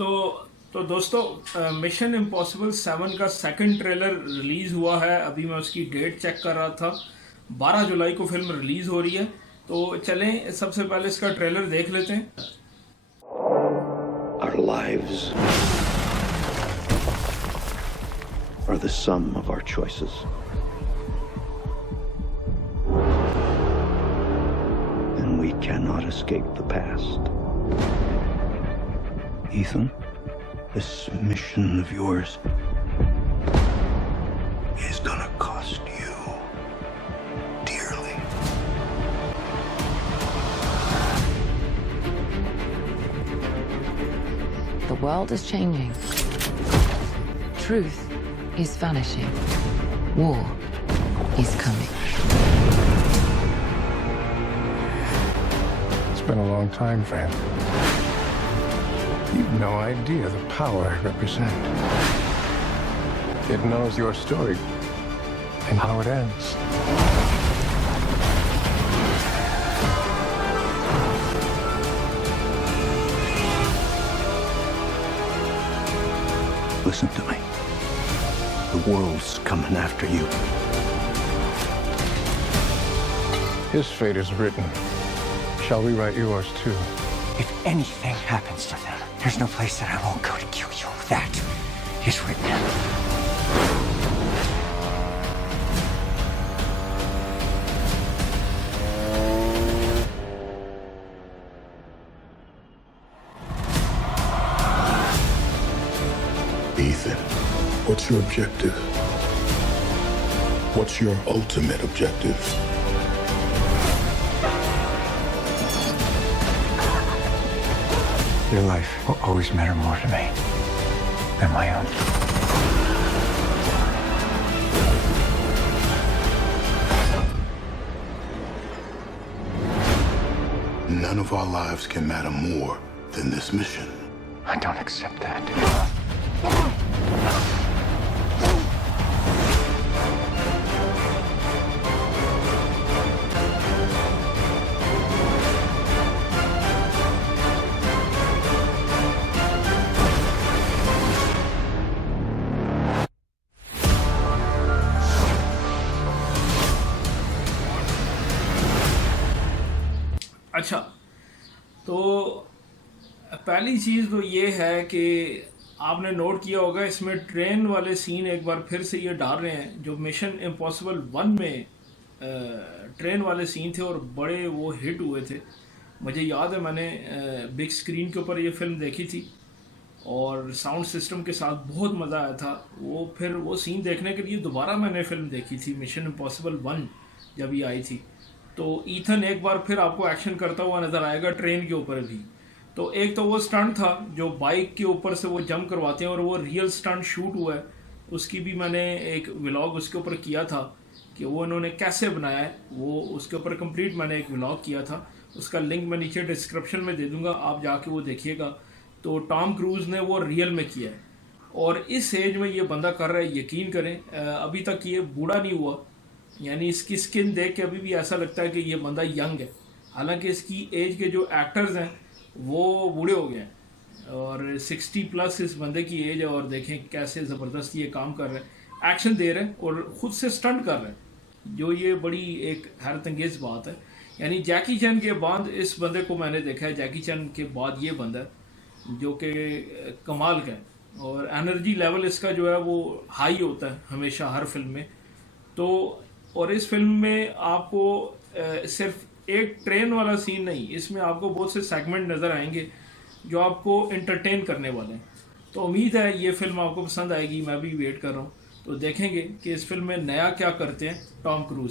तो तो दोस्तों मिशन इम्पॉसिबल 7 का सेकंड ट्रेलर रिलीज़ हुआ है। अभी मैं उसकी डेट चेक कर रहा था। 12 जुलाई को फिल्म रिलीज़ हो रही है। तो चलें सबसे पहले इसका ट्रेलर देख लेते हैं। Our lives are the sum of our choices. And we cannot escape the past. Ethan, this mission of yours is gonna cost you dearly. The world is changing. Truth is vanishing. War is coming. It's been a long time, friend. You've no idea the power I represent. It knows your story and how it ends. Listen to me. The world's coming after you. His fate is written. Shall we write yours too? If anything happens to them, there's no place that I won't go to kill you. That is written. Ethan, what's your objective? What's your ultimate objective? Your life will always matter more to me than my own. None of our lives can matter more than this mission. I don't accept that. अच्छा, तो पहली चीज़ तो ये है कि आपने नोट किया होगा इसमें ट्रेन वाले सीन एक बार फिर से ये डाल रहे हैं। जो मिशन इम्पॉसिबल 1 में ट्रेन वाले सीन थे और बड़े वो हिट हुए थे। मुझे याद है मैंने बिग स्क्रीन के ऊपर ये फिल्म देखी थी और साउंड सिस्टम के साथ बहुत मज़ा आया था। फिर वो सीन देखने के लिए दोबारा मैंने फ़िल्म देखी थी मिशन इम्पॉसिबल 1 जब ये आई थी। तो ईथन एक बार फिर आपको एक्शन करता हुआ नज़र आएगा ट्रेन के ऊपर भी। तो एक तो वो स्टंट था जो बाइक के ऊपर से वो जंप करवाते हैं और वो रियल स्टंट शूट हुआ है। उसकी भी मैंने एक व्लॉग उसके ऊपर किया था कि वो इन्होंने कैसे बनाया है। वो उसके ऊपर कंप्लीट मैंने एक व्लॉग किया था। उसका लिंक मैं नीचे डिस्क्रिप्शन में दे दूँगा, आप जाके वो देखिएगा। तो टॉम क्रूज़ ने वो रियल में किया है और इस एज में ये बंदा कर रहा है। यकीन करें अभी तक ये बूढ़ा नहीं हुआ, यानी इसकी स्किन देख के अभी भी ऐसा लगता है कि ये बंदा यंग है। हालांकि इसकी एज के जो एक्टर्स हैं वो बूढ़े हो गए हैं और 60+ इस बंदे की एज है। और देखें कैसे ज़बरदस्त ये काम कर रहे हैं, एक्शन दे रहे हैं और ख़ुद से स्टंट कर रहे हैं, जो ये बड़ी एक हैरत अंगेज़ बात है। यानी जैकी चैन के बाद इस बंदे को मैंने देखा है, जैकी चैन के बाद ये बंदा जो कि कमाल का है और एनर्जी लेवल इसका जो है वो हाई होता है हमेशा हर फिल्म में। तो और इस फिल्म में आपको सिर्फ एक ट्रेन वाला सीन नहीं, इसमें आपको बहुत से सेगमेंट नज़र आएंगे जो आपको एंटरटेन करने वाले हैं। तो उम्मीद है ये फिल्म आपको पसंद आएगी, मैं भी वेट कर रहा हूँ। तो देखेंगे कि इस फिल्म में नया क्या करते हैं टॉम क्रूज।